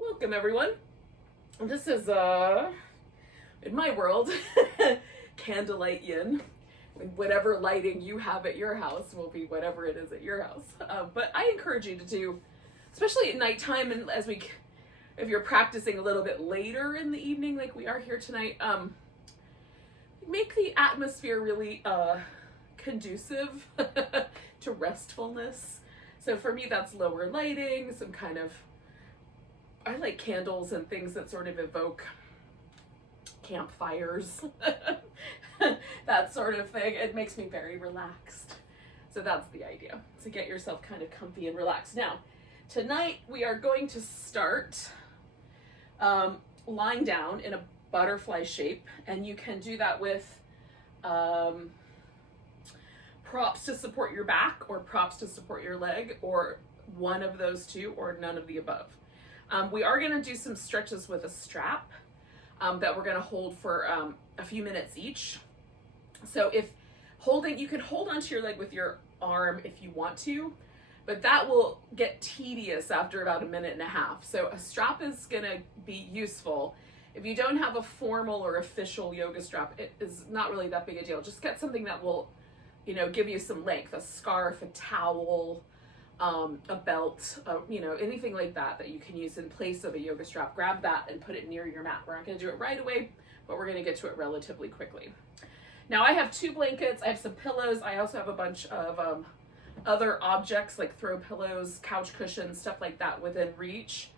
Welcome everyone. This is in my world Candlelight Yin. Whatever lighting you have at your house will be whatever it is at your house. But I encourage you to do, especially at nighttime, and if you're practicing a little bit later in the evening, like we are here tonight, make the atmosphere really conducive to restfulness. So for me, that's lower lighting, some kind of, I like candles and things that sort of evoke campfires, that sort of thing. It makes me very relaxed. So that's the idea, to get yourself kind of comfy and relaxed. Now, tonight we are going to start lying down in a butterfly shape, and you can do that with props to support your back or props to support your leg, or one of those two, or none of the above. We are going to do some stretches with a strap that we're going to hold for a few minutes each. So you can hold onto your leg with your arm if you want to, but that will get tedious after about a minute and a half. So a strap is going to be useful. If you don't have a formal or official yoga strap, it is not really that big a deal. Just get something that will, give you some length, a scarf, a towel, a belt, anything like that you can use in place of a yoga strap. Grab that and put it near your mat. We're not going to do it right away, but we're going to get to it relatively quickly. Now I have 2 blankets. I have some pillows. I also have a bunch of other objects like throw pillows, couch cushions, stuff like that within reach.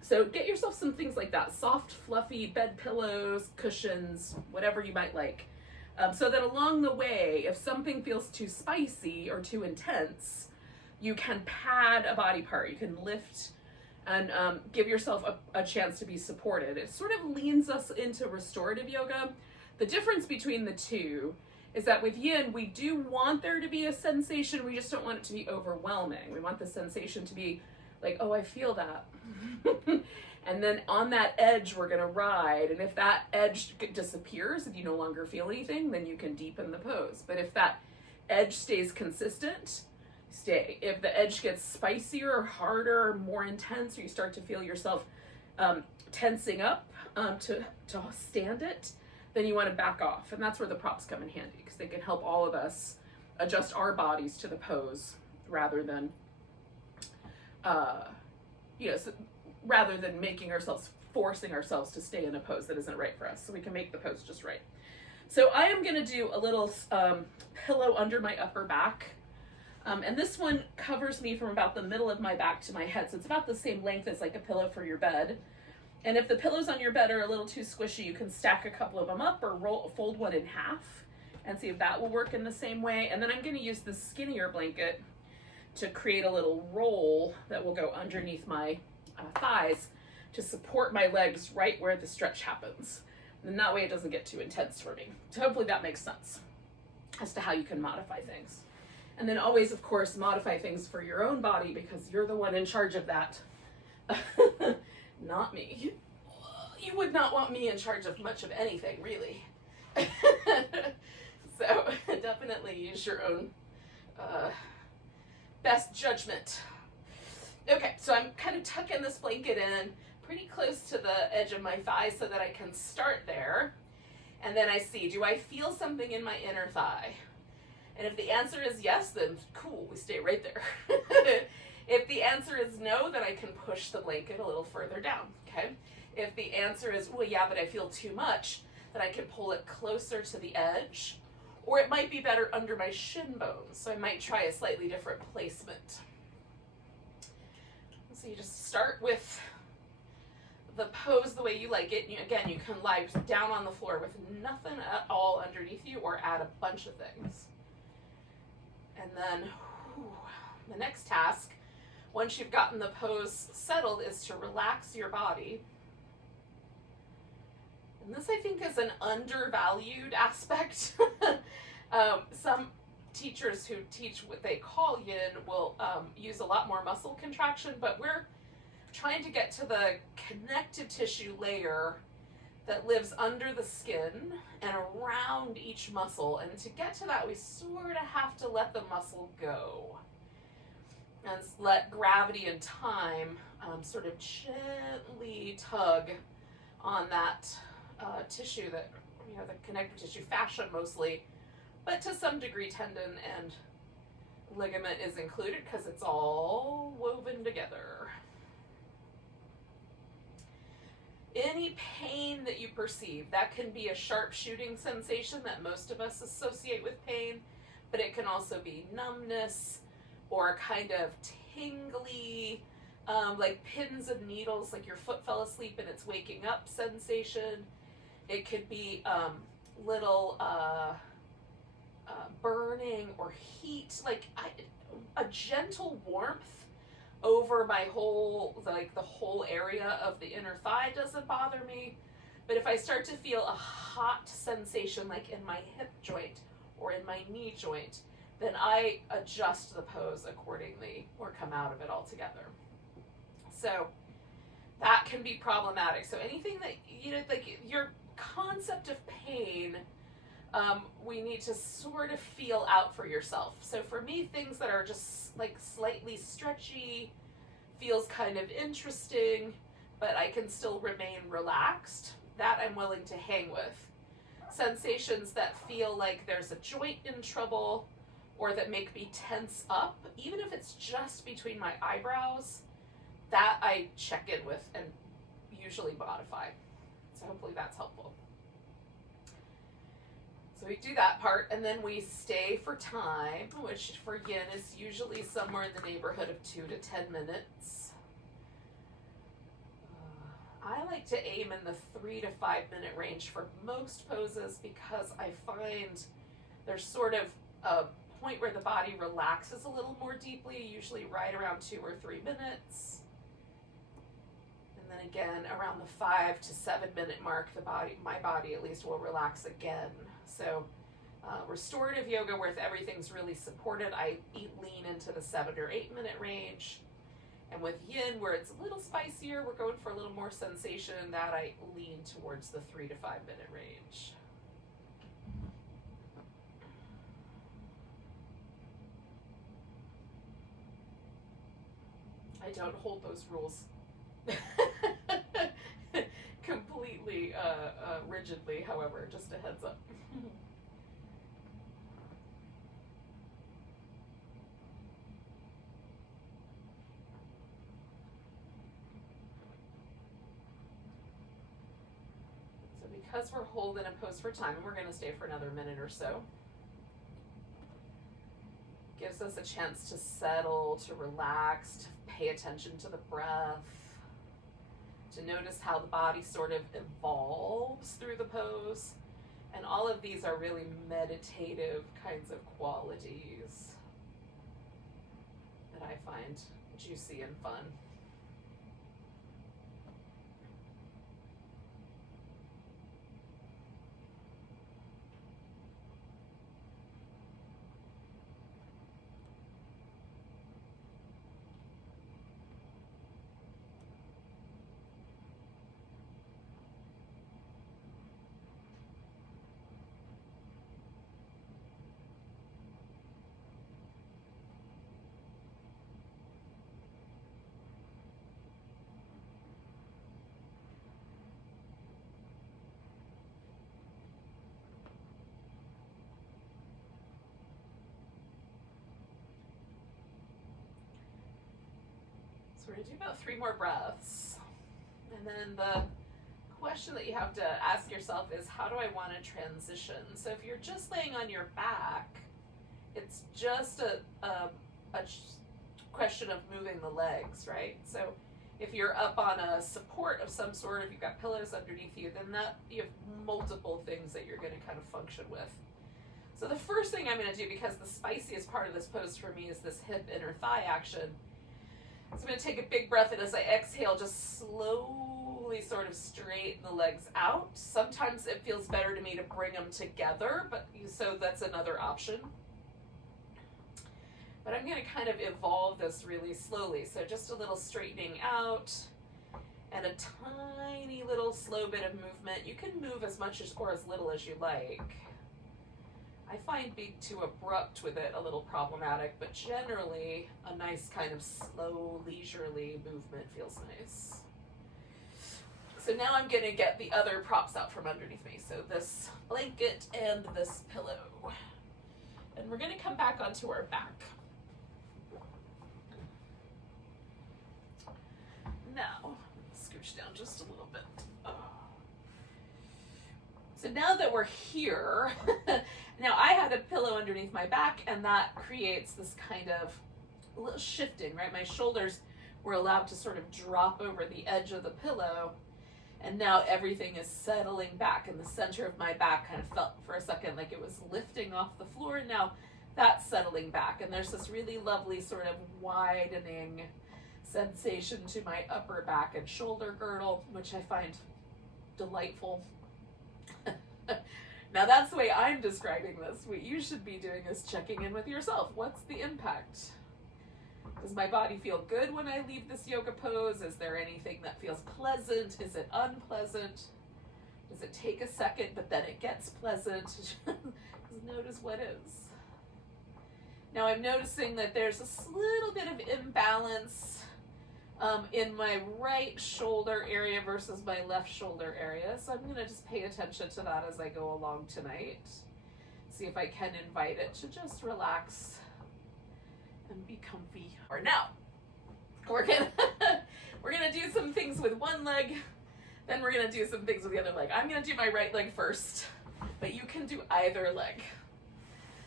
So get yourself some things like that. Soft, fluffy bed pillows, cushions, whatever you might like. So that along the way, if something feels too spicy or too intense, you can pad a body part. You can lift and give yourself a chance to be supported. It sort of leans us into restorative yoga. The difference between the two is that with yin, we do want there to be a sensation. We just don't want it to be overwhelming. We want the sensation to be like, oh, I feel that. And then on that edge, we're gonna ride. And if that edge disappears and you no longer feel anything, then you can deepen the pose. But if that edge stays consistent, stay. If the edge gets spicier, harder, more intense, or you start to feel yourself tensing up to stand it, then you want to back off. And that's where the props come in handy, because they can help all of us adjust our bodies to the pose rather than forcing ourselves to stay in a pose that isn't right for us. So we can make the pose just right. So I am going to do a little pillow under my upper back. And this one covers me from about the middle of my back to my head. So it's about the same length as like a pillow for your bed. And if the pillows on your bed are a little too squishy, you can stack a couple of them up or fold one in half and see if that will work in the same way. And then I'm going to use the skinnier blanket to create a little roll that will go underneath my thighs to support my legs right where the stretch happens. And that way it doesn't get too intense for me. So hopefully that makes sense as to how you can modify things. And then always, of course, modify things for your own body, because you're the one in charge of that. Not me. You would not want me in charge of much of anything, really. So definitely use your own best judgment. Okay, so I'm kind of tucking this blanket in pretty close to the edge of my thigh so that I can start there. And then I see, do I feel something in my inner thigh? And if the answer is yes, then cool, we stay right there. If the answer is no, then I can push the blanket a little further down, okay? If the answer is, well, yeah, but I feel too much, then I can pull it closer to the edge, or it might be better under my shin bones, so I might try a slightly different placement. So you just start with the pose the way you like it. Again, you can lie down on the floor with nothing at all underneath you, or add a bunch of things. And then the next task, once you've gotten the pose settled, is to relax your body. And this, I think, is an undervalued aspect. Some teachers who teach what they call yin will use a lot more muscle contraction, but we're trying to get to the connective tissue layer that lives under the skin and around each muscle. And to get to that, we sort of have to let the muscle go. And let gravity and time sort of gently tug on that tissue, that, you know, the connective tissue, fascia mostly, but to some degree tendon and ligament is included because it's all woven together. Any pain that you perceive, that can be a sharp shooting sensation that most of us associate with pain, but it can also be numbness or a kind of tingly, like pins and needles, like your foot fell asleep and it's waking up sensation. It could be little burning or heat, like a gentle warmth over my whole, like the whole area of the inner thigh doesn't bother me. But if I start to feel a hot sensation, like in my hip joint or in my knee joint, then I adjust the pose accordingly or come out of it altogether. So that can be problematic. So anything that, you know, like your concept of pain, we need to sort of feel out for yourself. So for me, things that are just like slightly stretchy feels kind of interesting, but I can still remain relaxed, that I'm willing to hang with. Sensations that feel like there's a joint in trouble or that make me tense up, even if it's just between my eyebrows, that I check in with and usually modify. So hopefully that's helpful. So we do that part, and then we stay for time, which for yin is usually somewhere in the neighborhood of 2 to 10 minutes. I like to aim in the 3 to 5 minute range for most poses because I find there's sort of a point where the body relaxes a little more deeply, usually right around 2 or 3 minutes. And then again, around the 5 to 7 minute mark, my body at least will relax again. So restorative yoga, where if everything's really supported, I lean into the 7 or 8 minute range. And with yin, where it's a little spicier, we're going for a little more sensation, that I lean towards the 3 to 5 minute range. I don't hold those rules completely rigidly, however, just a heads up. So because we're holding a pose for time, and we're going to stay for another minute or so, gives us a chance to settle, to relax, to pay attention to the breath, to notice how the body sort of evolves through the pose. And all of these are really meditative kinds of qualities that I find juicy and fun. So we're going to do about 3 more breaths. And then the question that you have to ask yourself is, how do I want to transition? So if you're just laying on your back, it's just a question of moving the legs, right? So if you're up on a support of some sort, if you've got pillows underneath you, then you have multiple things that you're going to kind of function with. So the first thing I'm going to do, because the spiciest part of this pose for me is this hip inner thigh action, so I'm going to take a big breath, and as I exhale, just slowly sort of straighten the legs out. Sometimes it feels better to me to bring them together, so that's another option. But I'm going to kind of evolve this really slowly. So just a little straightening out and a tiny little slow bit of movement. You can move as much or as little as you like. I find being too abrupt with it a little problematic, but generally a nice kind of slow, leisurely movement feels nice. So now I'm going to get the other props out from underneath me. So this blanket and this pillow. And we're going to come back onto our back. Now, scooch down just a little bit. Oh. So now that we're here, now I had a pillow underneath my back, and that creates this kind of a little shifting, right? My shoulders were allowed to sort of drop over the edge of the pillow, and now everything is settling back, and the center of my back kind of felt for a second like it was lifting off the floor, and now that's settling back, and there's this really lovely sort of widening sensation to my upper back and shoulder girdle, which I find delightful. Now that's the way I'm describing this. What you should be doing is checking in with yourself. What's the impact? Does my body feel good when I leave this yoga pose? Is there anything that feels pleasant? Is it unpleasant? Does it take a second, but then it gets pleasant? Just notice what is. Now I'm noticing that there's a little bit of imbalance in my right shoulder area versus my left shoulder area. So I'm going to just pay attention to that as I go along tonight. See if I can invite it to just relax and be comfy. Or now, we're gonna do some things with one leg, then we're gonna do some things with the other leg. I'm gonna do my right leg first, but you can do either leg.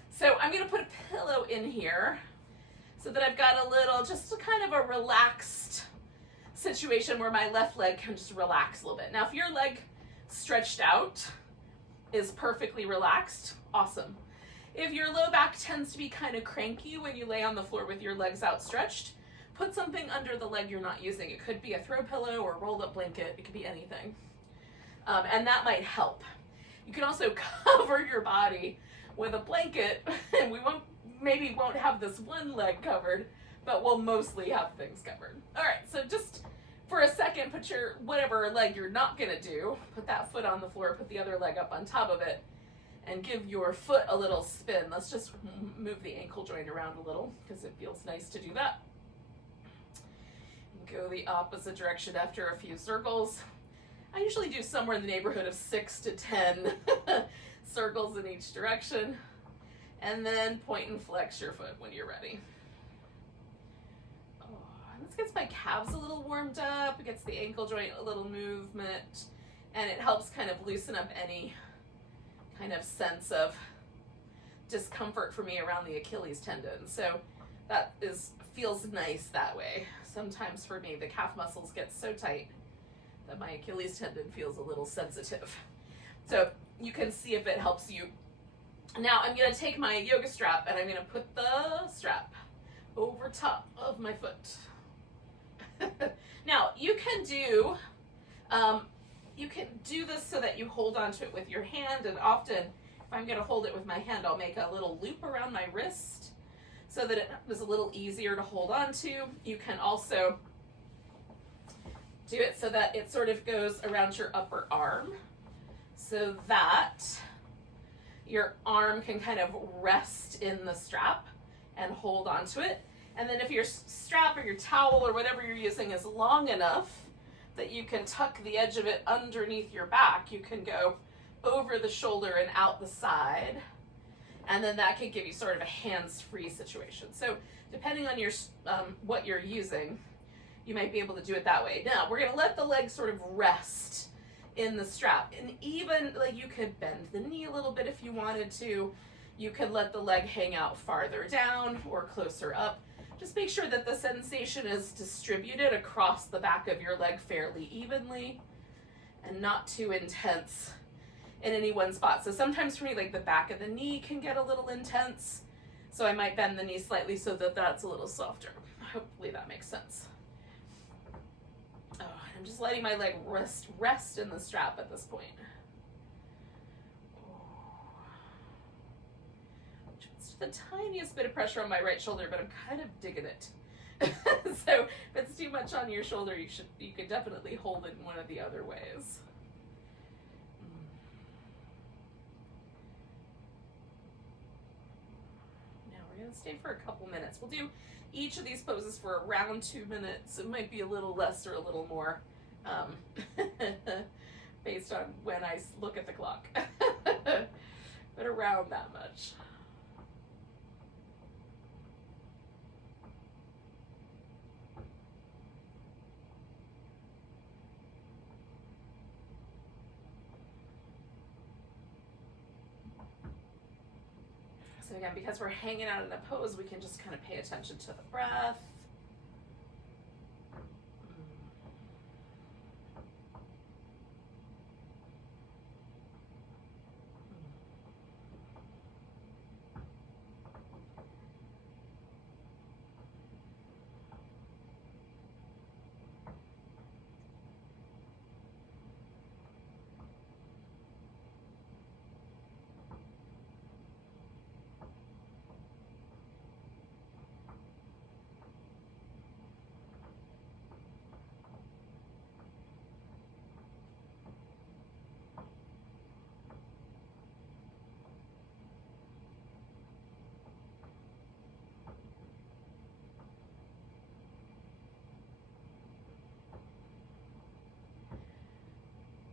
So I'm gonna put a pillow in here so that I've got a little, just a kind of a relaxed situation where my left leg can just relax a little bit. Now, if your leg stretched out is perfectly relaxed, awesome. If your low back tends to be kind of cranky when you lay on the floor with your legs outstretched, put something under the leg you're not using. It could be a throw pillow or a rolled up blanket. It could be anything. And that might help. You can also cover your body with a blanket, and maybe won't have this one leg covered, but we'll mostly have things covered. All right, so just for a second, put your whatever leg you're not gonna do, put that foot on the floor, put the other leg up on top of it, and give your foot a little spin. Let's just move the ankle joint around a little because it feels nice to do that. Go the opposite direction after a few circles. I usually do somewhere in the neighborhood of 6 to 10 circles in each direction. And then point and flex your foot when you're ready. Oh, this gets my calves a little warmed up. It gets the ankle joint a little movement. And it helps kind of loosen up any kind of sense of discomfort for me around the Achilles tendon. So that feels nice that way. Sometimes for me, the calf muscles get so tight that my Achilles tendon feels a little sensitive. So you can see if it helps you. Now I'm going to take my yoga strap and I'm going to put the strap over top of my foot. Now you can do this so that you hold onto it with your hand, and often if I'm going to hold it with my hand, I'll make a little loop around my wrist so that it is a little easier to hold on to. You can also do it so that it sort of goes around your upper arm so that your arm can kind of rest in the strap and hold onto it. And then if your strap or your towel or whatever you're using is long enough that you can tuck the edge of it underneath your back, you can go over the shoulder and out the side. And then that can give you sort of a hands-free situation. So depending on your what you're using, you might be able to do it that way. Now, we're gonna let the leg sort of rest in the strap. And even, like, you could bend the knee a little bit if you wanted to. You could let the leg hang out farther down or closer up. Just make sure that the sensation is distributed across the back of your leg fairly evenly and not too intense in any one spot. So sometimes for me, like, the back of the knee can get a little intense. So I might bend the knee slightly so that that's a little softer. Hopefully that makes sense. Oh, I'm just letting my leg rest in the strap at this point. Just the tiniest bit of pressure on my right shoulder, but I'm kind of digging it. So if it's too much on your shoulder, you could definitely hold it in one of the other ways. stay for a couple minutes. We'll do each of these poses for around 2 minutes. It might be a little less or a little more based on when I look at the clock, but around that much. So again, because we're hanging out in a pose, we can just kind of pay attention to the breath.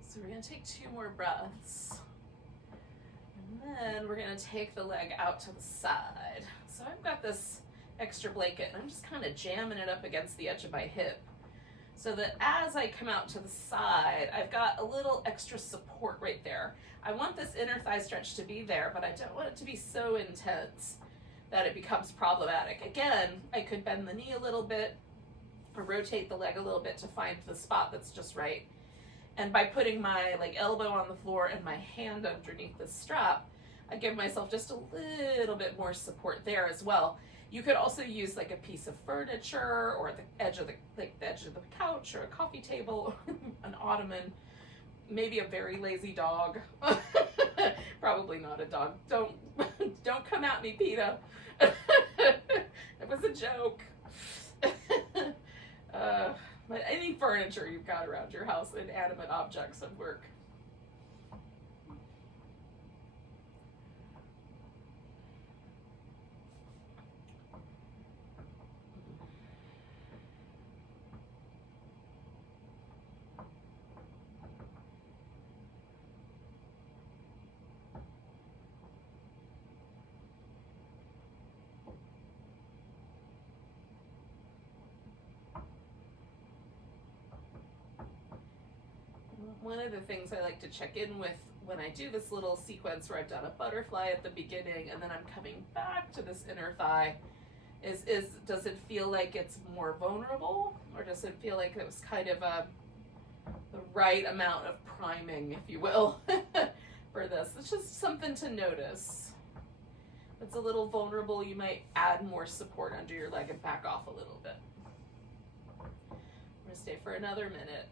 So we're going to take 2 more breaths, and then we're going to take the leg out to the side. So I've got this extra blanket, and I'm just kind of jamming it up against the edge of my hip, so that as I come out to the side, I've got a little extra support right there. I want this inner thigh stretch to be there, but I don't want it to be so intense that it becomes problematic. Again, I could bend the knee a little bit, or rotate the leg a little bit to find the spot that's just right. And by putting my elbow on the floor and my hand underneath the strap, I give myself just a little bit more support there as well. You could also use a piece of furniture, or the edge of the edge of the couch, or a coffee table, an ottoman, maybe a very lazy dog. Probably not a dog. Don't come at me, PETA. It was a joke. But any furniture you've got around your house, inanimate objects would work. One of the things I like to check in with when I do this little sequence where I've done a butterfly at the beginning and then I'm coming back to this inner thigh is does it feel like it's more vulnerable, or does it feel like it was kind of the right amount of priming, if you will, for this? It's just something to notice. If it's a little vulnerable, you might add more support under your leg and back off a little bit. I'm going to stay for another minute.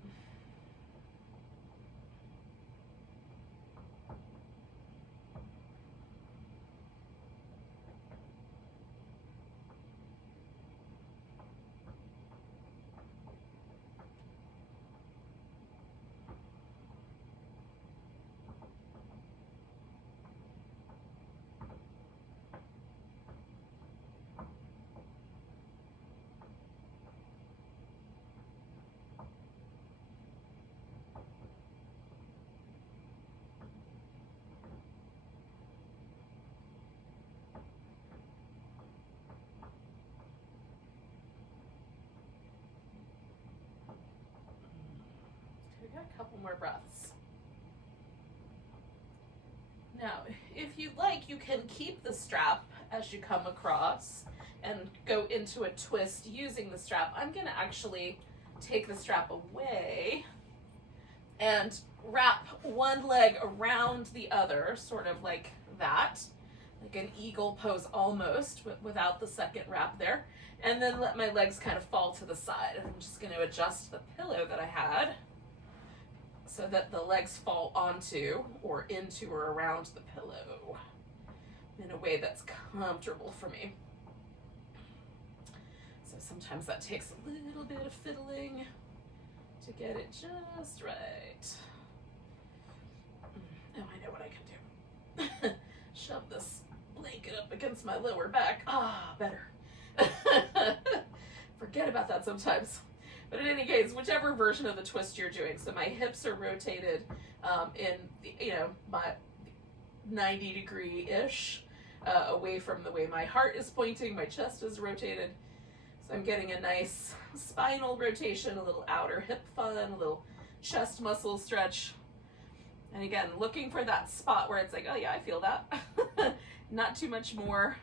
A couple more breaths. Now, if you'd like, you can keep the strap as you come across and go into a twist using the strap. I'm going to actually take the strap away and wrap one leg around the other, sort of like that, like an eagle pose almost, without the second wrap there, and then let my legs kind of fall to the side. And I'm just going to adjust the pillow that I had so that the legs fall onto or into or around the pillow in a way that's comfortable for me. So sometimes that takes a little bit of fiddling to get it just right. Oh, I know what I can do. Shove this blanket up against my lower back. Ah, better. Forget about that sometimes. But in any case, whichever version of the twist you're doing, so my hips are rotated in, my 90 degree-ish, away from the way my heart is pointing, my chest is rotated. So I'm getting a nice spinal rotation, a little outer hip fun, a little chest muscle stretch. And again, looking for that spot where it's like, oh yeah, I feel that. Not too much more.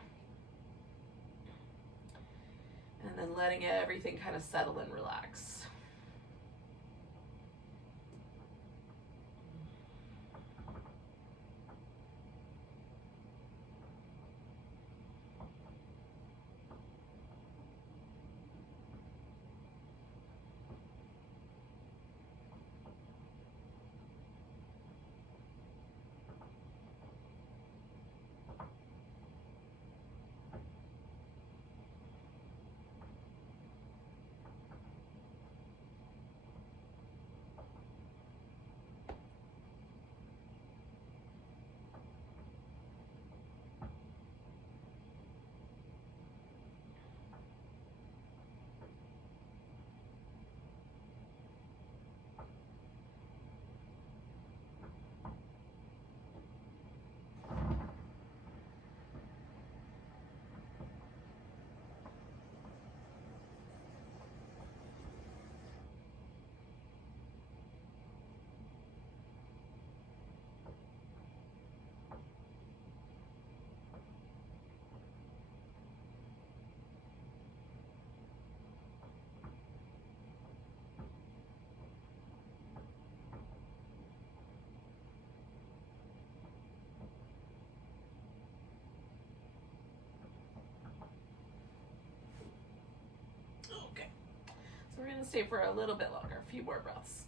And then letting everything kind of settle and relax. Okay, so we're going to stay for a little bit longer, a few more breaths.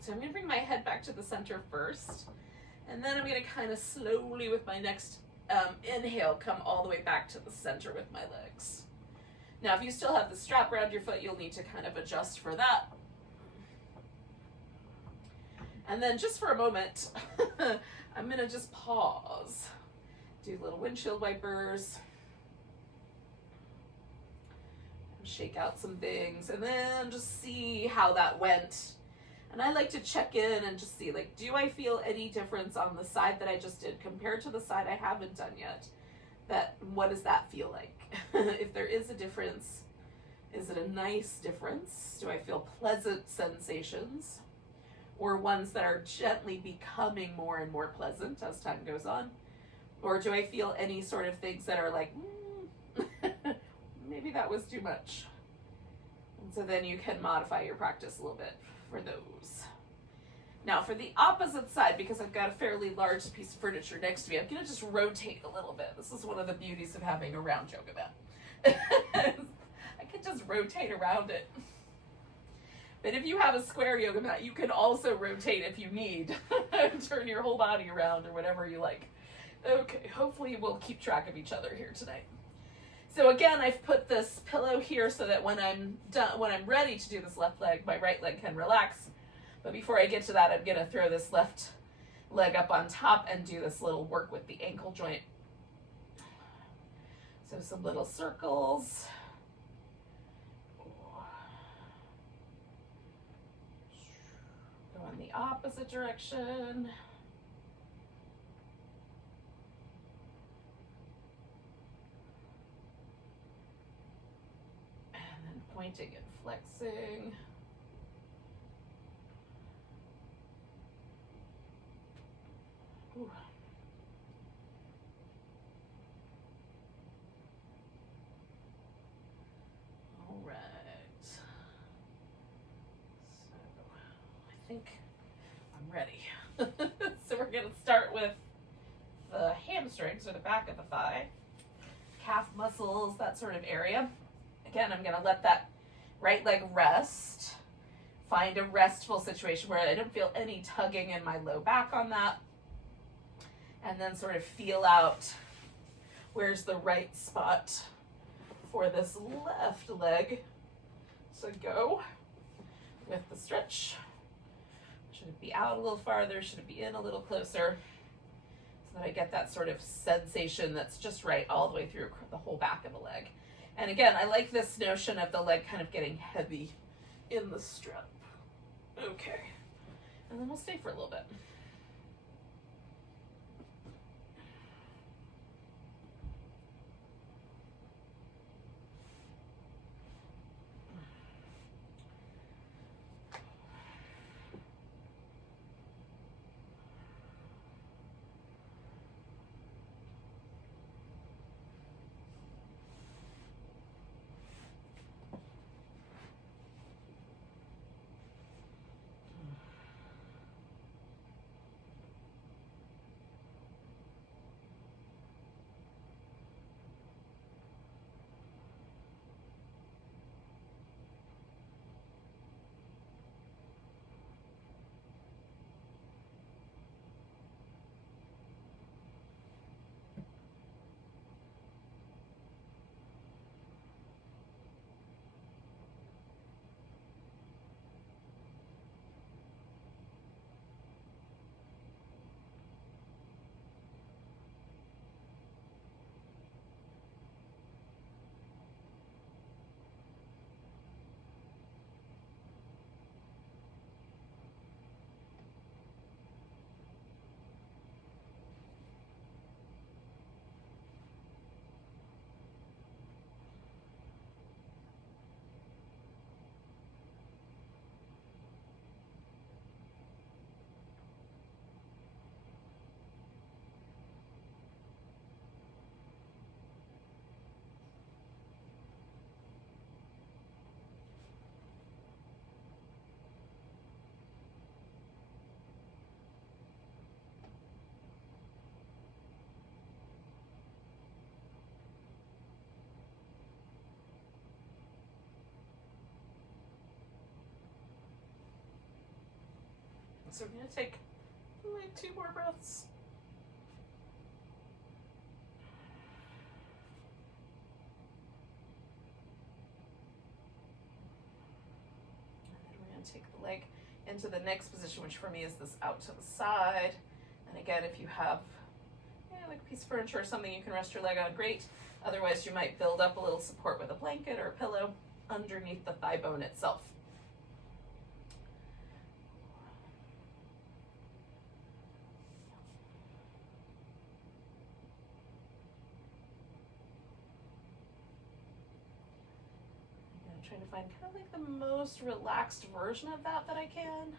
So I'm going to bring my head back to the center first, and then I'm going to kind of slowly, with my next inhale, come all the way back to the center with my legs. Now, if you still have the strap around your foot, you'll need to kind of adjust for that. And then just for a moment, I'm going to just pause. Do little windshield wipers. Shake out some things, and then just see how that went. And I like to check in and just see, like, do I feel any difference on the side that I just did compared to the side I haven't done yet? What does that feel like? If there is a difference, is it a nice difference? Do I feel pleasant sensations? Or ones that are gently becoming more and more pleasant as time goes on? Or do I feel any sort of things that are like, maybe that was too much? And so then you can modify your practice a little bit for those. Now for the opposite side, because I've got a fairly large piece of furniture next to me, I'm going to just rotate a little bit. This is one of the beauties of having a round yoga mat. I can just rotate around it. But if you have a square yoga mat, you can also rotate if you need. Turn your whole body around or whatever you like. Okay, hopefully we'll keep track of each other here tonight. So again, I've put this pillow here so that when I'm done, when I'm ready to do this left leg, my right leg can relax. But before I get to that, I'm going to throw this left leg up on top and do this little work with the ankle joint. So some little circles. Go in the opposite direction. Pointing and flexing. Ooh. All right. So I think I'm ready. So we're going to start with the hamstrings, or the back of the thigh, calf muscles, that sort of area. Again, I'm going to let that right leg rest. Find a restful situation where I don't feel any tugging in my low back on that. And then sort of feel out Where's the right spot for this left leg to go with the stretch? Should it be out a little farther? Should it be in a little closer? So that I get that sort of sensation that's just right all the way through the whole back of the leg. And again, I like this notion of the leg kind of getting heavy in the strap. Okay. And then we'll stay for a little bit. So we're going to take like 2 more breaths. And then we're going to take the leg into the next position, which for me is this out to the side. And again, if you have like a piece of furniture or something you can rest your leg on, great. Otherwise, you might build up a little support with a blanket or a pillow underneath the thigh bone itself. Trying to find kind of like the most relaxed version of that I can.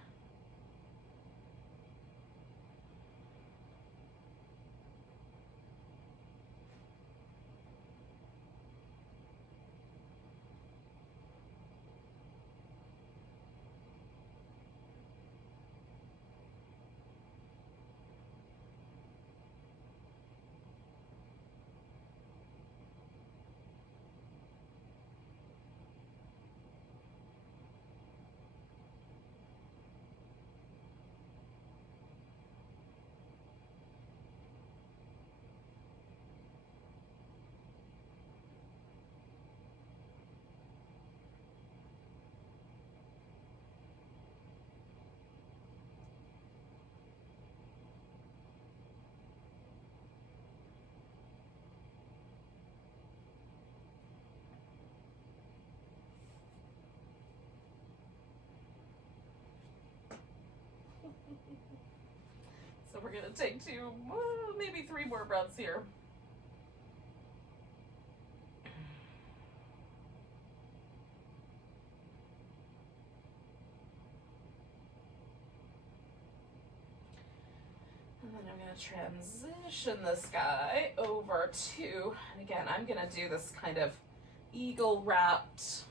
So we're going to take 2, maybe 3 more breaths here. And then I'm going to transition this guy over to, and again, I'm going to do this kind of eagle wrapped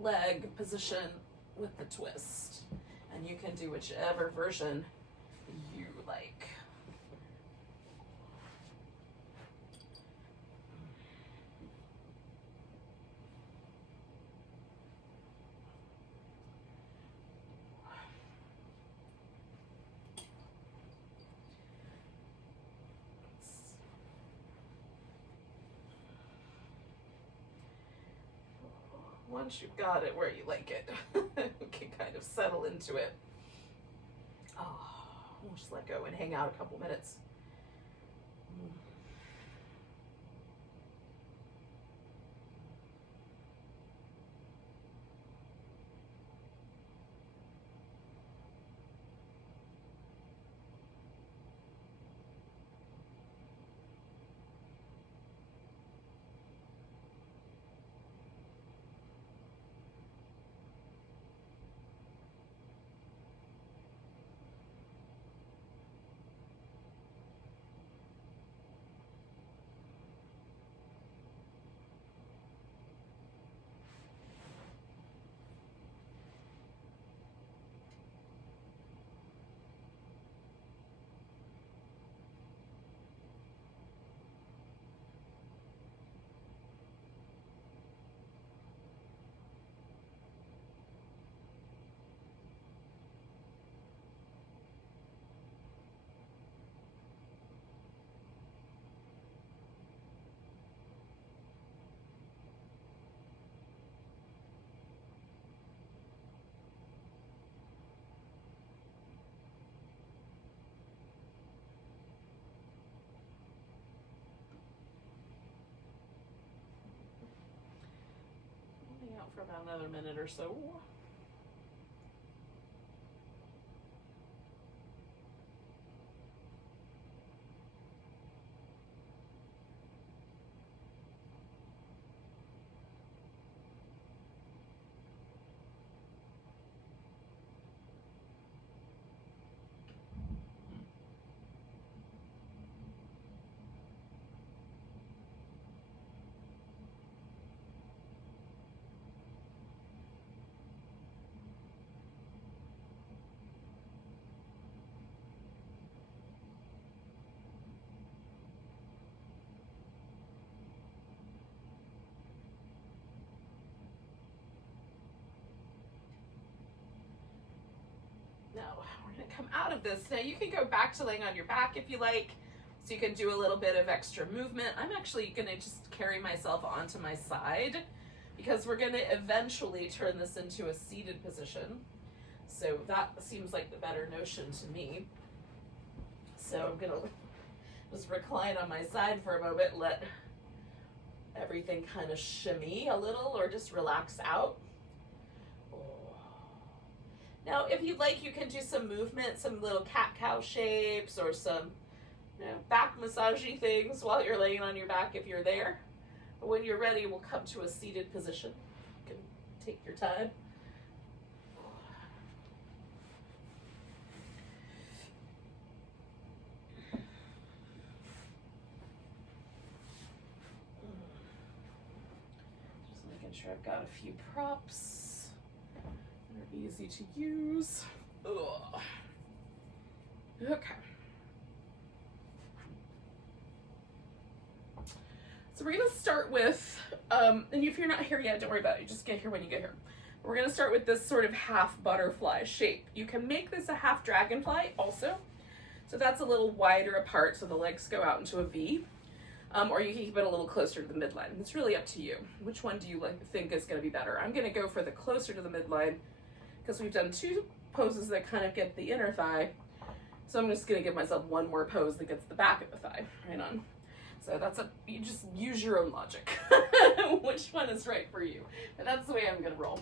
leg position with the twist. And you can do whichever version you like. once you've got it where you like it, you can kind of settle into it. Oh, we'll just let go and hang out a couple minutes. Out for about another minute or so. Now, we're going to come out of this. Now, you can go back to laying on your back if you like, so you can do a little bit of extra movement. I'm actually going to just carry myself onto my side because we're going to eventually turn this into a seated position. So that seems like the better notion to me. So I'm going to just recline on my side for a moment, let everything kind of shimmy a little or just relax out. Now, if you'd like, you can do some movement, some little cat-cow shapes or some back massagey things while you're laying on your back if you're there. But when you're ready, we'll come to a seated position. You can take your time. Just making sure I've got a few props. They're easy to use. Ugh. Okay. So we're gonna start with, and if you're not here yet, don't worry about it. You just get here when you get here. We're gonna start with this sort of half butterfly shape. You can make this a half dragonfly also. So that's a little wider apart so the legs go out into a V. Or you can keep it a little closer to the midline. It's really up to you. Which one do you think is gonna be better? I'm gonna go for the closer to the midline because we've done two poses that kind of get the inner thigh. So I'm just gonna give myself one more pose that gets the back of the thigh, right on. So you just use your own logic, which one is right for you. But that's the way I'm gonna roll.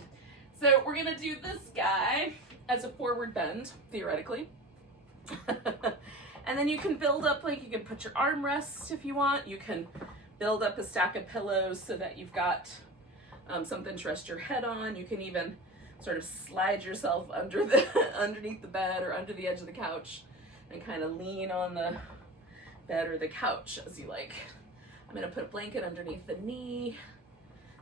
So we're gonna do this guy as a forward bend, theoretically. And then you can build up, like you can put your armrests if you want. You can build up a stack of pillows so that you've got something to rest your head on. You can even sort of slide yourself underneath the bed or under the edge of the couch and kind of lean on the bed or the couch as you like. I'm gonna put a blanket underneath the knee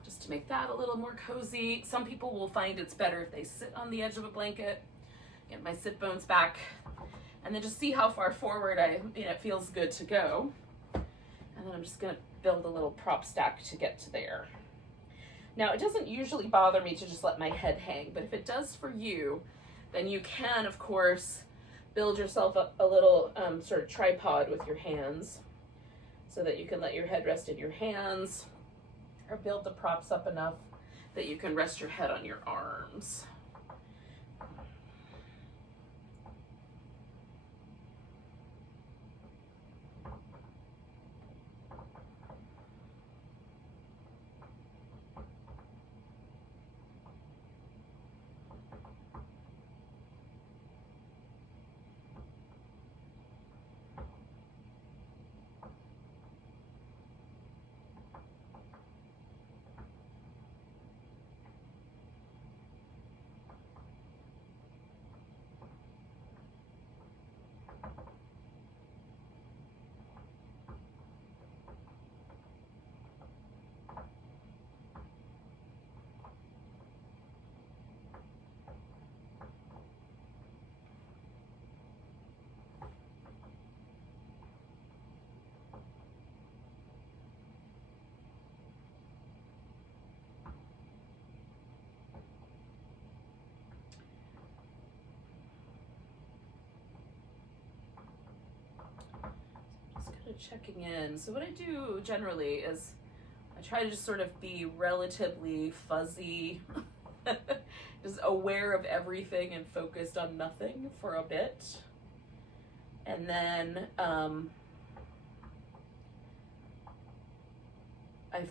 just to make that a little more cozy. Some people will find it's better if they sit on the edge of a blanket, get my sit bones back, and then just see how far forward it feels good to go. And then I'm just gonna build a little prop stack to get to there. Now, it doesn't usually bother me to just let my head hang, but if it does for you, then you can, of course, build yourself a little sort of tripod with your hands so that you can let your head rest in your hands or build the props up enough that you can rest your head on your arms. Checking in. So what I do generally is I try to just sort of be relatively fuzzy, just aware of everything and focused on nothing for a bit. And then I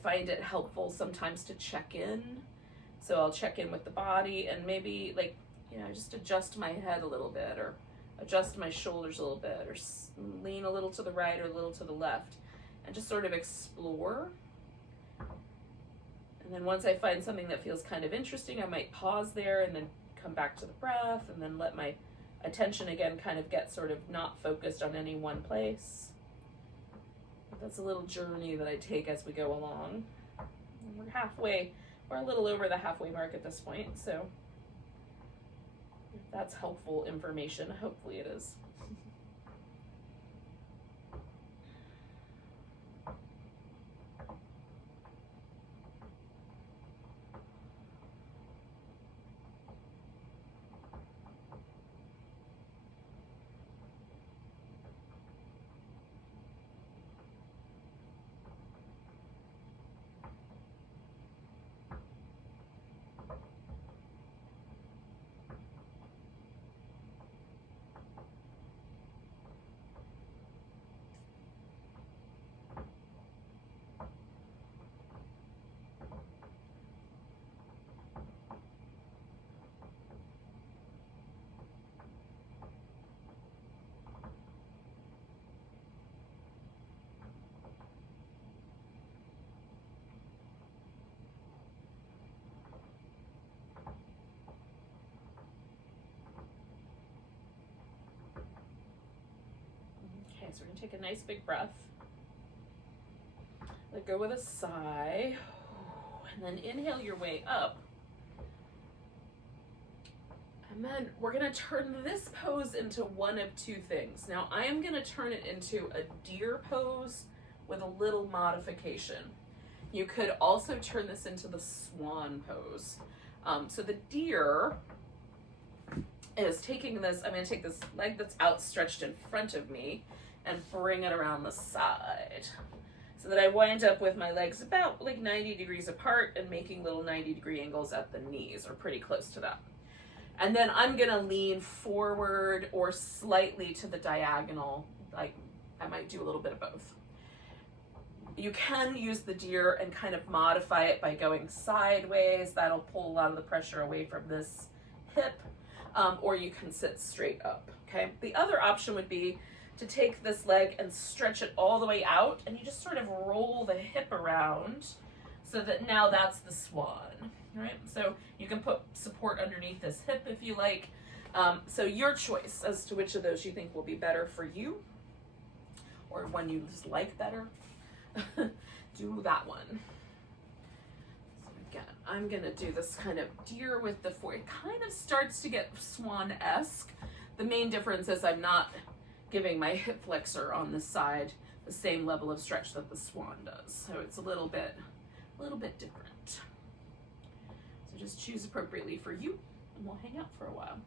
find it helpful sometimes to check in. So I'll check in with the body and maybe, like, you know, just adjust my head a little bit, or adjust my shoulders a little bit, or lean a little to the right or a little to the left, and just sort of explore. And then once I find something that feels kind of interesting, I might pause there and then come back to the breath, and then let my attention again kind of get sort of not focused on any one place. But that's a little journey that I take as we go along. And we're halfway, we're a little over the halfway mark at this point, so if that's helpful information, hopefully it is. Okay, so we're gonna take a nice big breath. Let go with a sigh, and then inhale your way up. And then we're gonna turn this pose into one of two things. Now I am gonna turn it into a deer pose with a little modification. You could also turn this into the swan pose. So the deer is taking this, I'm gonna take this leg that's outstretched in front of me and bring it around the side, so that I wind up with my legs about like 90 degrees apart and making little 90-degree angles at the knees, or pretty close to that. And then I'm gonna lean forward or slightly to the diagonal, like I might do a little bit of both. You can use the deer and kind of modify it by going sideways. That'll pull a lot of the pressure away from this hip, or you can sit straight up, okay? The other option would be to take this leg and stretch it all the way out, and you just sort of roll the hip around so that now that's the swan, right? So you can put support underneath this hip if you like. So your choice as to which of those you think will be better for you, or one you just like better. Do that one. So again, I'm gonna do this kind of deer with the four. It kind of starts to get swan-esque. The main difference is I'm not giving my hip flexor on this side the same level of stretch that the swan does. So it's a little bit different. So just choose appropriately for you, and we'll hang out for a while.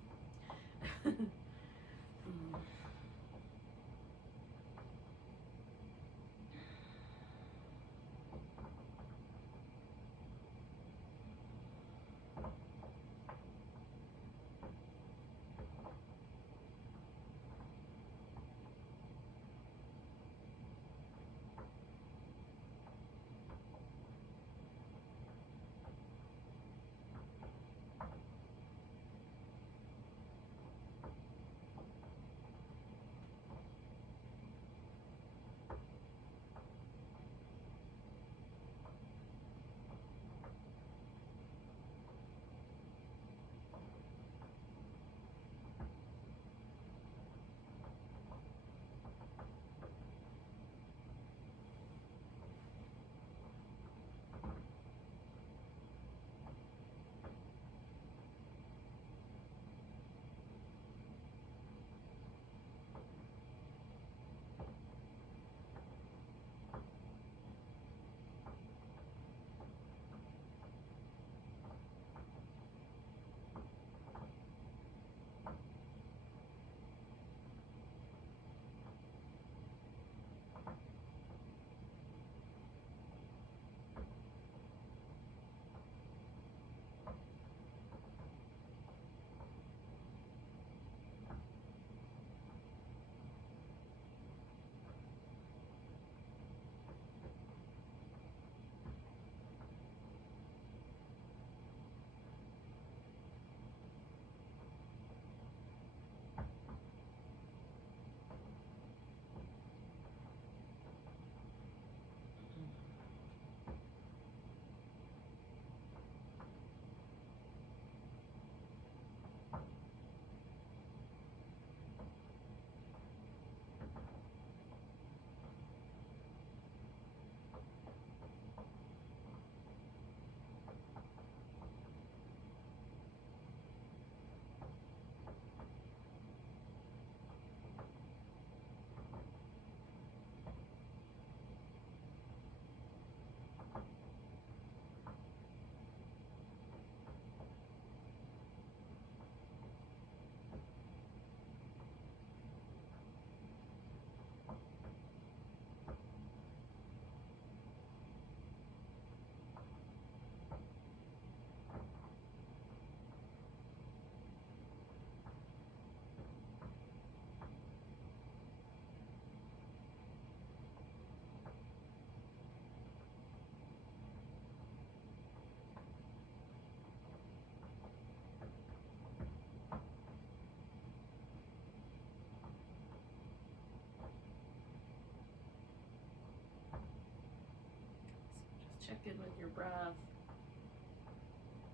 Check in with your breath.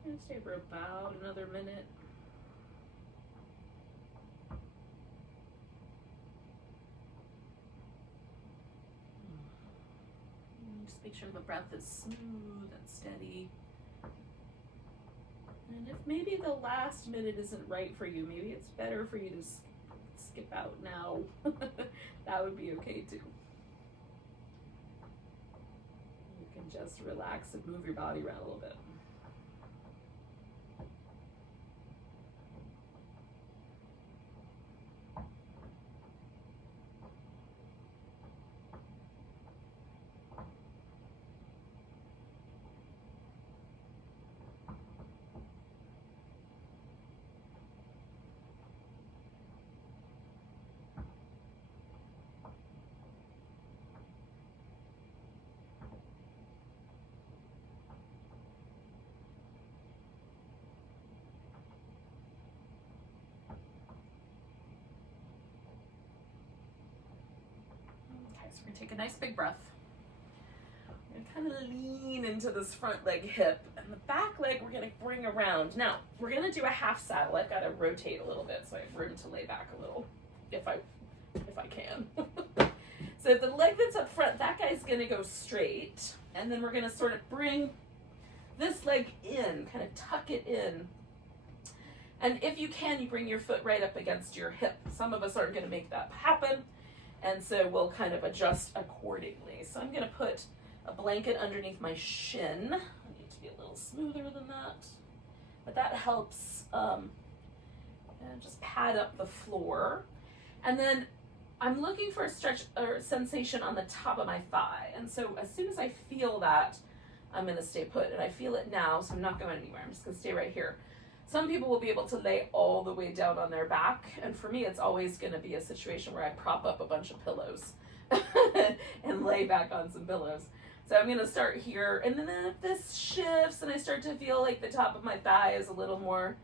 And stay for about another minute. Just make sure the breath is smooth and steady. And if maybe the last minute isn't right for you, maybe it's better for you to skip out now. That would be okay too. You can just relax and move your body around a little bit. So we're gonna take a nice big breath. We're gonna kind of lean into this front leg hip, and the back leg we're gonna bring around. Now, we're gonna do a half saddle. I've gotta rotate a little bit so I have room to lay back a little, if I can. So the leg that's up front, that guy's gonna go straight, and then we're gonna sort of bring this leg in, kind of tuck it in. And if you can, you bring your foot right up against your hip. Some of us aren't gonna make that happen. And so we'll kind of adjust accordingly. So I'm gonna put a blanket underneath my shin. I need to be a little smoother than that. But that helps just pad up the floor. And then I'm looking for a stretch or sensation on the top of my thigh. And so as soon as I feel that, I'm gonna stay put. And I feel it now, so I'm not going anywhere. I'm just gonna stay right here. Some people will be able to lay all the way down on their back, and for me it's always going to be a situation where I prop up a bunch of pillows and lay back on some pillows. So I'm going to start here, and then if this shifts and I start to feel like the top of my thigh is a little more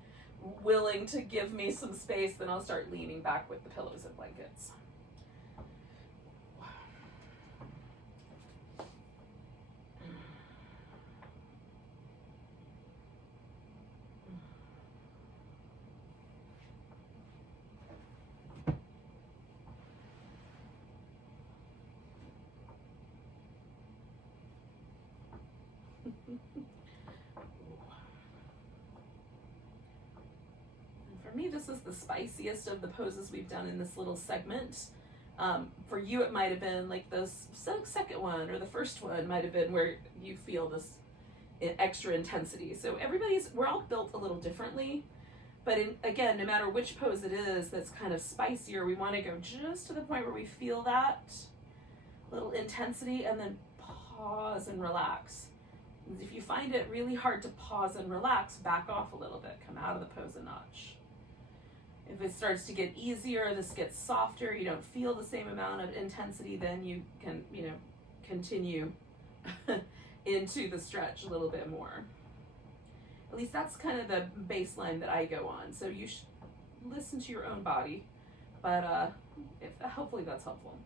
willing to give me some space, then I'll start leaning back with the pillows and blankets. For me, this is the spiciest of the poses we've done in this little segment. For you, it might have been like the second one, or the first one might have been where you feel this extra intensity. So we're all built a little differently, but again, no matter which pose it is that's kind of spicier, we want to go just to the point where we feel that little intensity and then pause and relax. And if you find it really hard to pause and relax, back off a little bit, come out of the pose a notch. If it starts to get easier, this gets softer, you don't feel the same amount of intensity, then you can, continue into the stretch a little bit more. At least that's kind of the baseline that I go on. So you should listen to your own body, but hopefully that's helpful.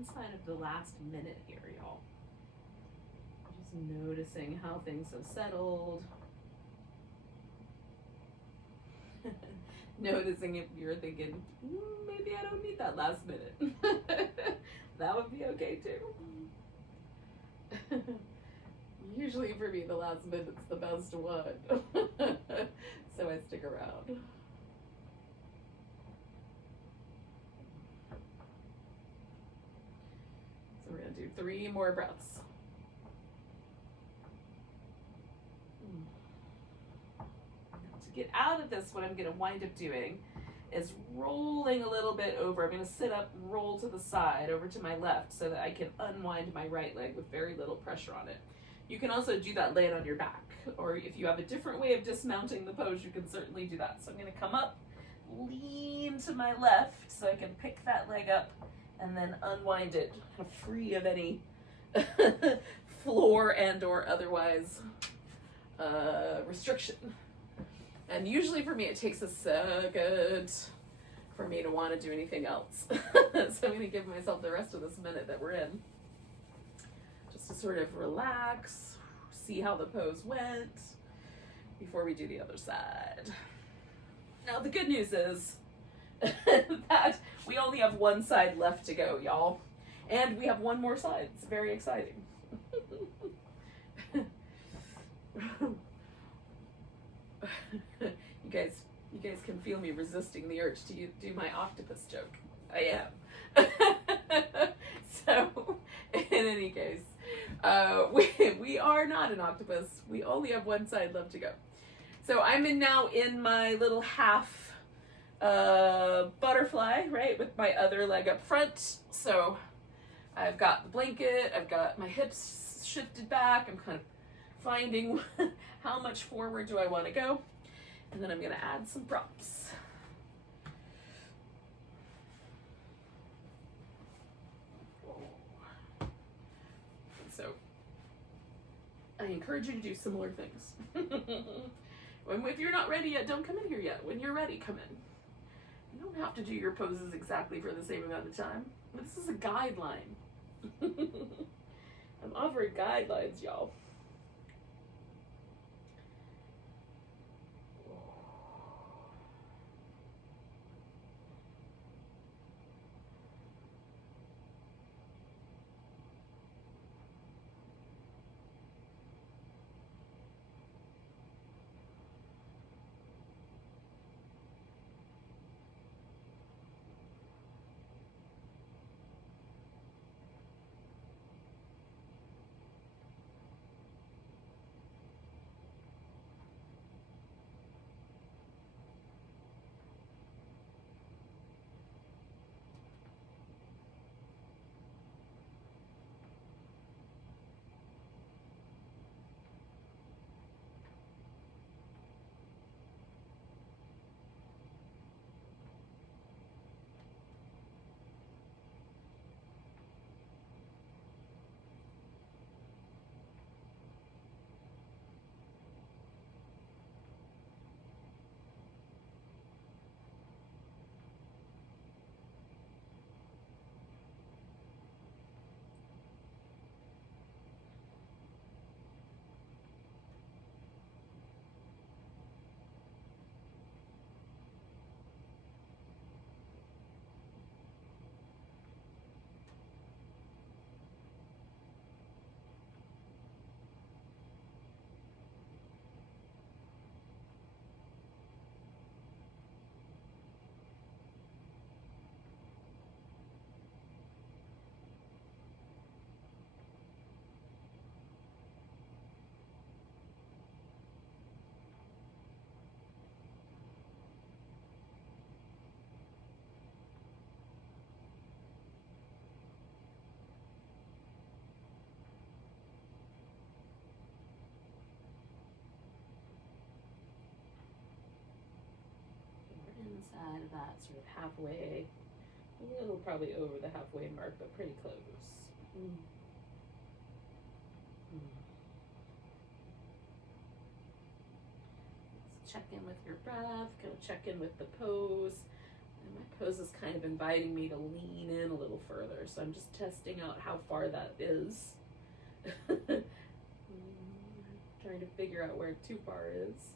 inside of the last minute here, y'all. Just noticing how things have settled. Noticing if you're thinking, maybe I don't need that last minute. That would be okay too. Usually for me, the last minute's the best one. So I stick around. So we're gonna do 3 more breaths. To get out of this, what I'm gonna wind up doing is rolling a little bit over. I'm gonna sit up, roll to the side, over to my left, so that I can unwind my right leg with very little pressure on it. You can also do that laying on your back, or if you have a different way of dismounting the pose, you can certainly do that. So I'm gonna come up, lean to my left, so I can pick that leg up, and then unwind it, kind of free of any floor and or otherwise restriction. And usually for me, it takes a second for me to want to do anything else. So I'm going to give myself the rest of this minute that we're in, just to sort of relax, see how the pose went before we do the other side. Now, the good news is that we only have one side left to go, y'all. And we have one more side. It's very exciting. You guys can feel me resisting the urge to do my octopus joke. I am. So, in any case, we are not an octopus. We only have one side left to go. So I'm now in my little half butterfly, right, with my other leg up front. So I've got the blanket, I've got my hips shifted back. I'm kind of finding how much forward do I want to go. And then I'm going to add some props. So I encourage you to do similar things. If you're not ready yet, don't come in here yet. When you're ready, come in. You don't have to do your poses exactly for the same amount of time. This is a guideline. I'm offering guidelines, y'all. Inside of that sort of halfway, a little probably over the halfway mark, but pretty close. Let's check in with your breath, kind of check in with the pose. And my pose is kind of inviting me to lean in a little further, so I'm just testing out how far that is. Trying to figure out where too far is.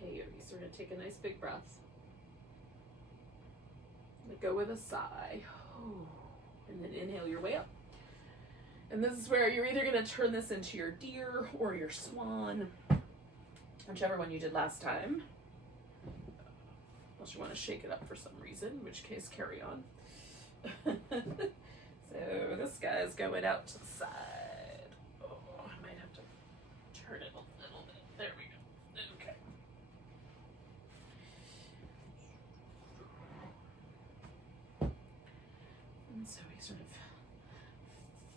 Okay, you sort of take a nice big breath. Let go with a sigh. And then inhale your way up. And this is where you're either going to turn this into your deer or your swan, whichever one you did last time. Unless you want to shake it up for some reason, in which case carry on. So this guy's going out to the side. Oh, I might have to turn it a little bit. There we go. Okay. And so we sort of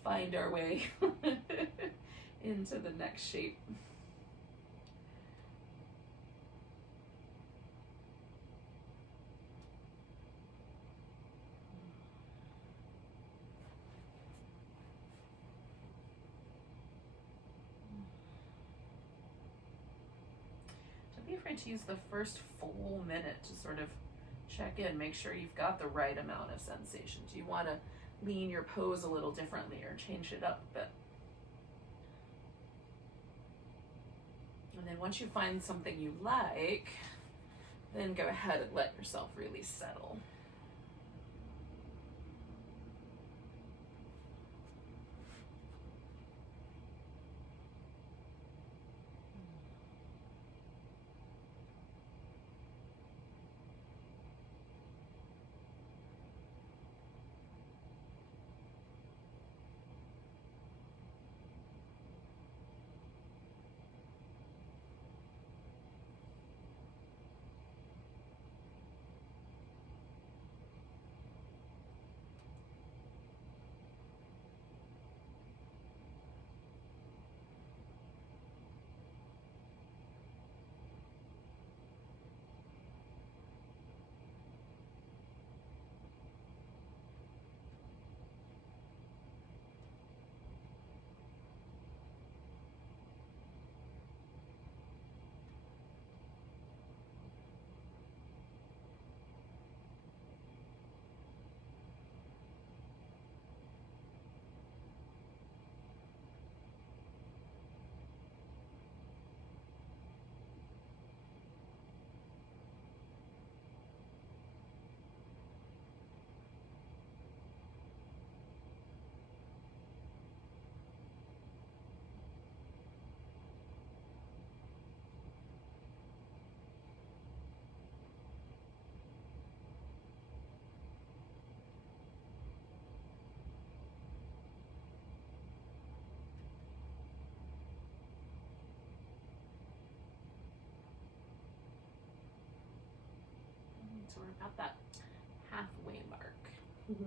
find our way into the next shape. Don't be afraid to use the first full minute to sort of check in, make sure you've got the right amount of sensation. Do you want to lean your pose a little differently or change it up a bit? And then once you find something you like, then go ahead and let yourself really settle. So we're about that halfway mark. Mm-hmm.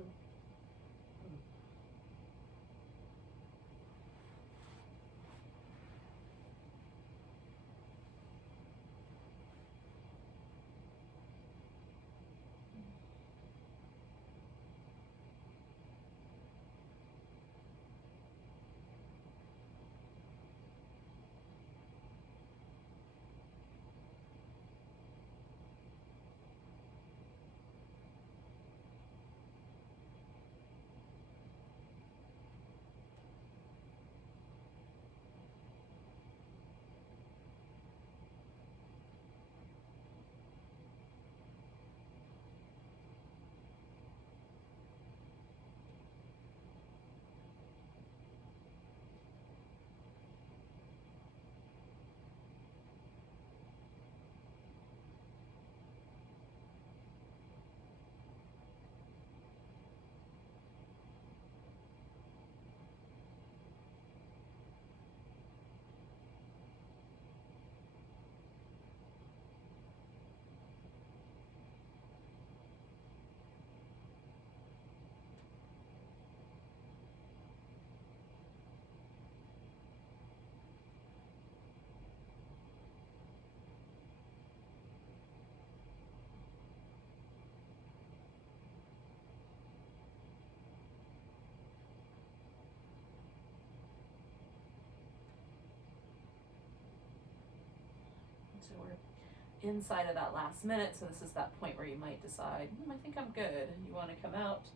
So we're inside of that last minute, so this is that point where you might decide, I think I'm good, and you want to come out,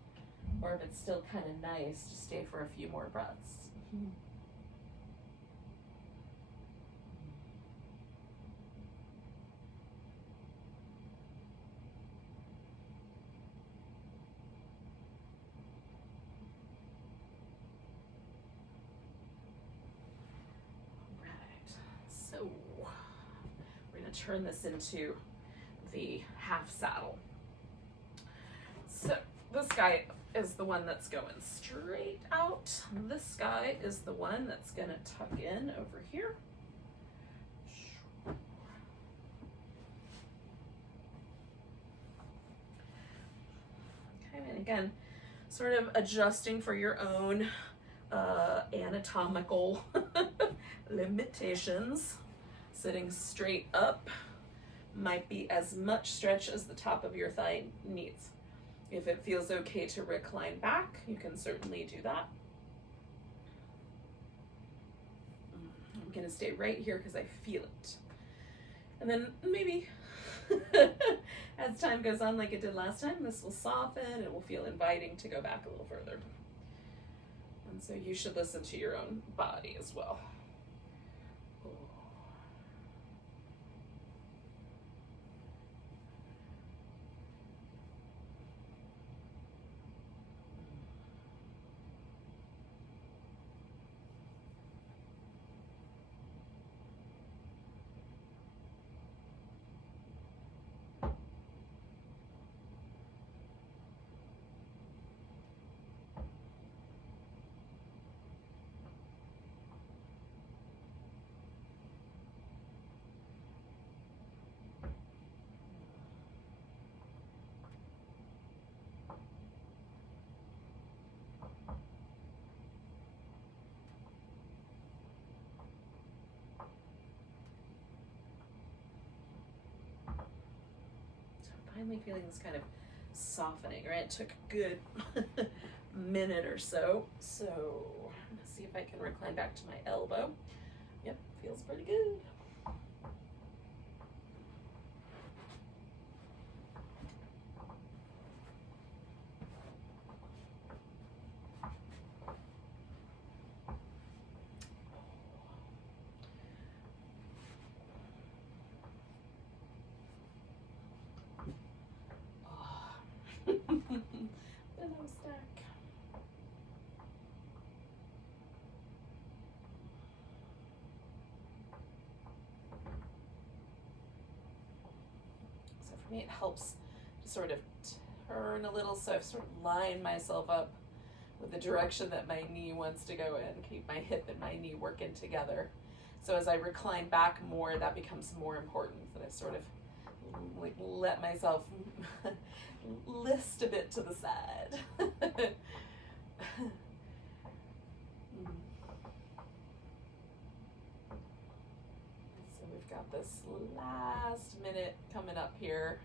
or if it's still kind of nice, to stay for a few more breaths. So we're going to turn this into the half saddle. So this guy is the one that's going straight out. This guy is the one that's going to tuck in over here. Okay, and again, sort of adjusting for your own anatomical limitations. Sitting straight up might be as much stretch as the top of your thigh needs. If it feels okay to recline back, you can certainly do that. I'm gonna stay right here because I feel it. And then maybe as time goes on like it did last time, this will soften and it will feel inviting to go back a little further. And so you should listen to your own body as well. Finally feeling this kind of softening, right? It took a good minute or so. So I'm gonna see if I can recline back to my elbow. Yep, feels pretty good. Pillow stack. So for me, it helps to sort of turn a little, so I've sort of lined myself up with the direction that my knee wants to go in, keep my hip and my knee working together. So as I recline back more, that becomes more important, that I sort of like let myself list a bit to the side. So we've got this last minute coming up here.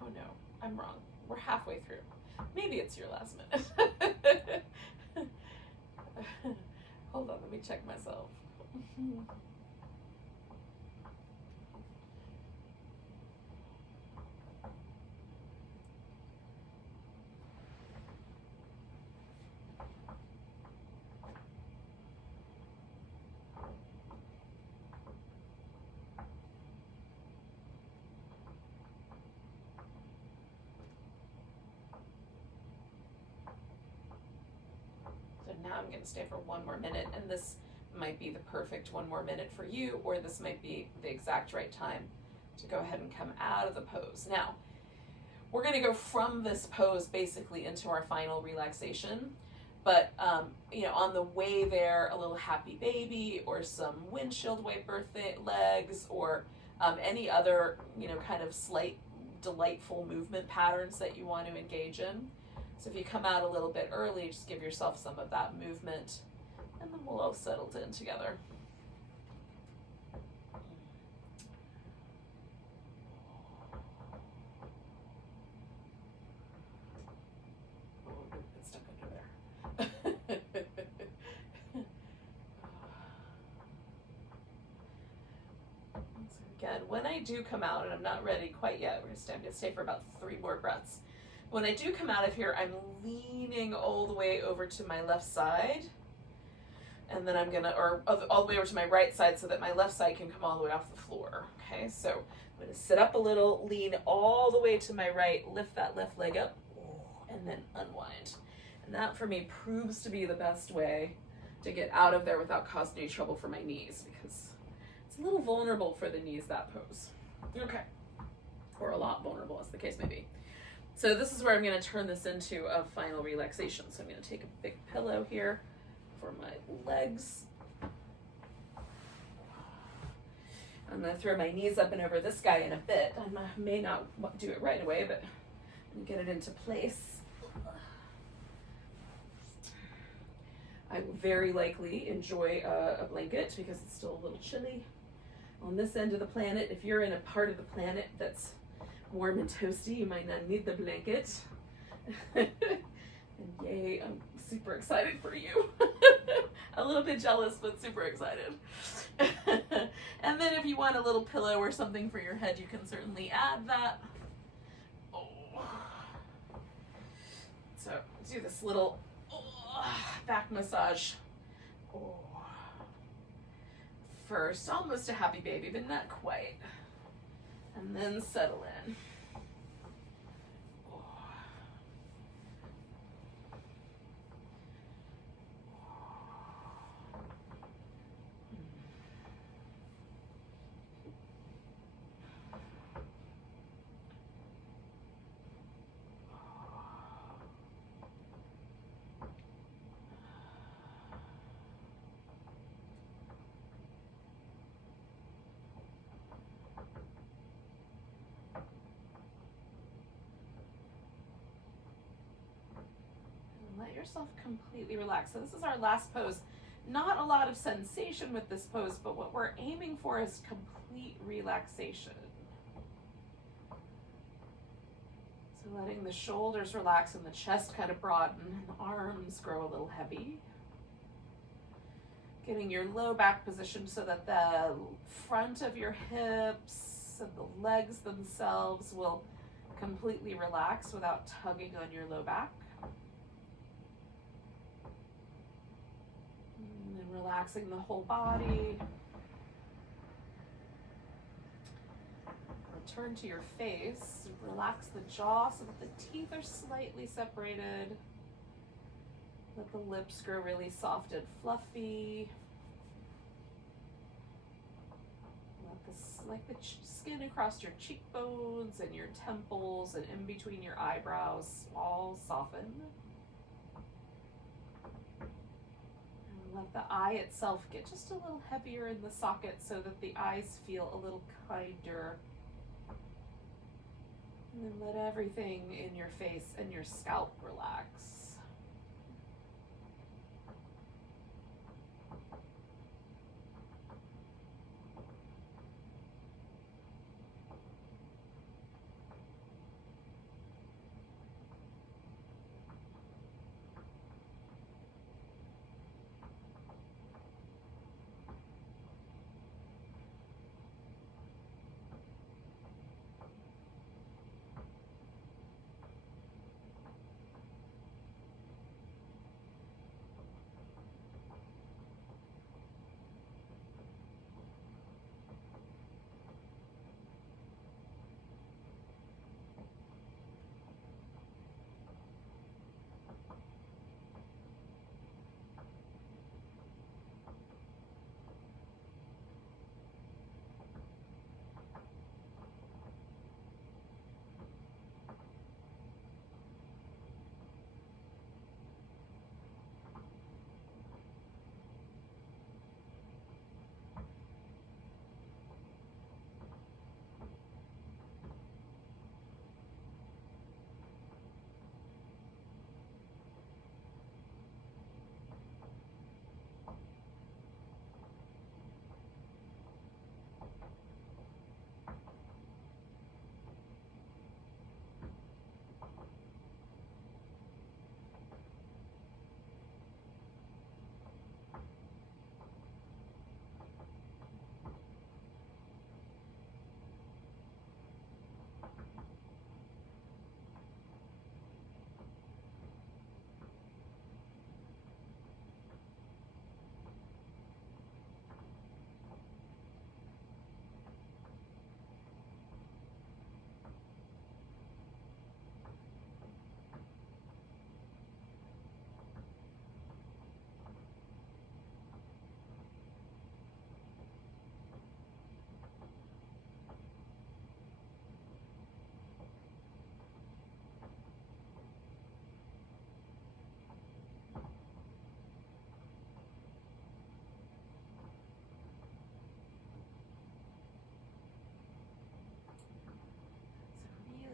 Oh no, I'm wrong. We're halfway through. Maybe it's your last minute. Hold on, let me check myself. So now I'm going to stay for one more minute, and this might be the perfect one more minute for you, or this might be the exact right time to go ahead and come out of the pose. Now, we're going to go from this pose basically into our final relaxation, but you know, on the way there, a little happy baby or some windshield wiper legs, or any other, you know, kind of slight delightful movement patterns that you want to engage in. So if you come out a little bit early, just give yourself some of that movement, and then we'll all settle in together. Oh, it's stuck under And when I do come out, and I'm not ready quite yet, I'm gonna stay for about 3 more breaths. When I do come out of here, I'm leaning all the way over to my left side. And then I'm gonna, or all the way over to my right side so that my left side can come all the way off the floor. Okay, so I'm gonna sit up a little, lean all the way to my right, lift that left leg up, and then unwind. And that for me proves to be the best way to get out of there without causing any trouble for my knees, because it's a little vulnerable for the knees, that pose. Okay, or a lot vulnerable as the case may be. So this is where I'm gonna turn this into a final relaxation. So I'm gonna take a big pillow here for my legs. I'm gonna throw my knees up and over this guy in a bit. I may not do it right away, but I'm gonna get it into place. I will very likely enjoy a blanket because it's still a little chilly on this end of the planet. If you're in a part of the planet that's warm and toasty, you might not need the blanket. And yay, I'm super excited for you. A little bit jealous, but super excited. And then if you want a little pillow or something for your head, you can certainly add that. Oh. So do this little back massage. Oh. First, almost a happy baby, but not quite. And then settle in. Let yourself completely relax. So this is our last pose. Not a lot of sensation with this pose, but what we're aiming for is complete relaxation. So letting the shoulders relax and the chest kind of broaden and the arms grow a little heavy. Getting your low back positioned so that the front of your hips and the legs themselves will completely relax without tugging on your low back. And relaxing the whole body. Return to your face. Relax the jaw so that the teeth are slightly separated. Let the lips grow really soft and fluffy. Let the skin across your cheekbones and your temples and in between your eyebrows all soften. And let the eye itself get just a little heavier in the socket so that the eyes feel a little kinder. And then let everything in your face and your scalp relax.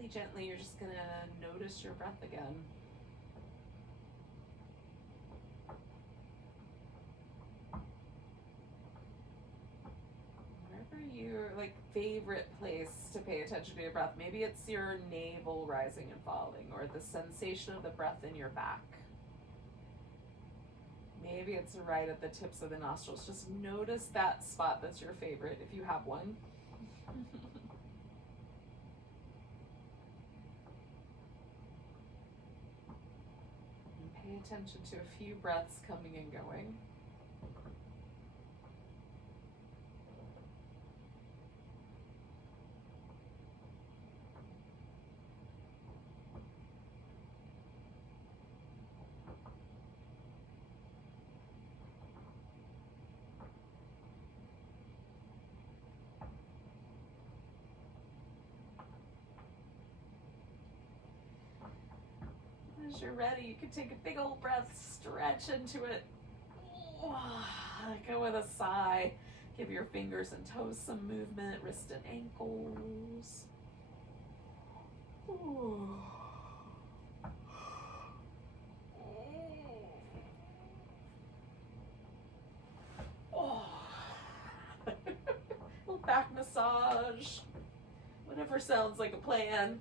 really gently, you're just gonna notice your breath again. Wherever your favorite place to pay attention to your breath. Maybe it's your navel rising and falling, or the sensation of the breath in your back. Maybe it's right at the tips of the nostrils. Just notice that spot that's your favorite, if you have one. And pay attention to a few breaths coming and going. As you're ready, you can take a big old breath, stretch into it. Go with a sigh. Give your fingers and toes some movement, wrist and ankles. Little back massage. Whatever sounds like a plan.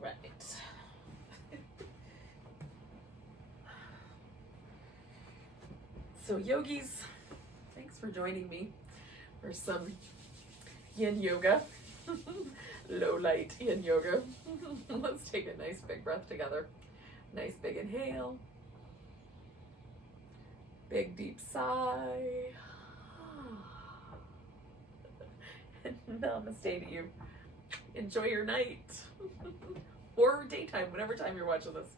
Right. So yogis, thanks for joining me for some yin yoga, low light yin yoga. Let's take a nice big breath together. Nice big inhale, big deep sigh, and namaste to you. Enjoy your night or daytime, whatever time you're watching this.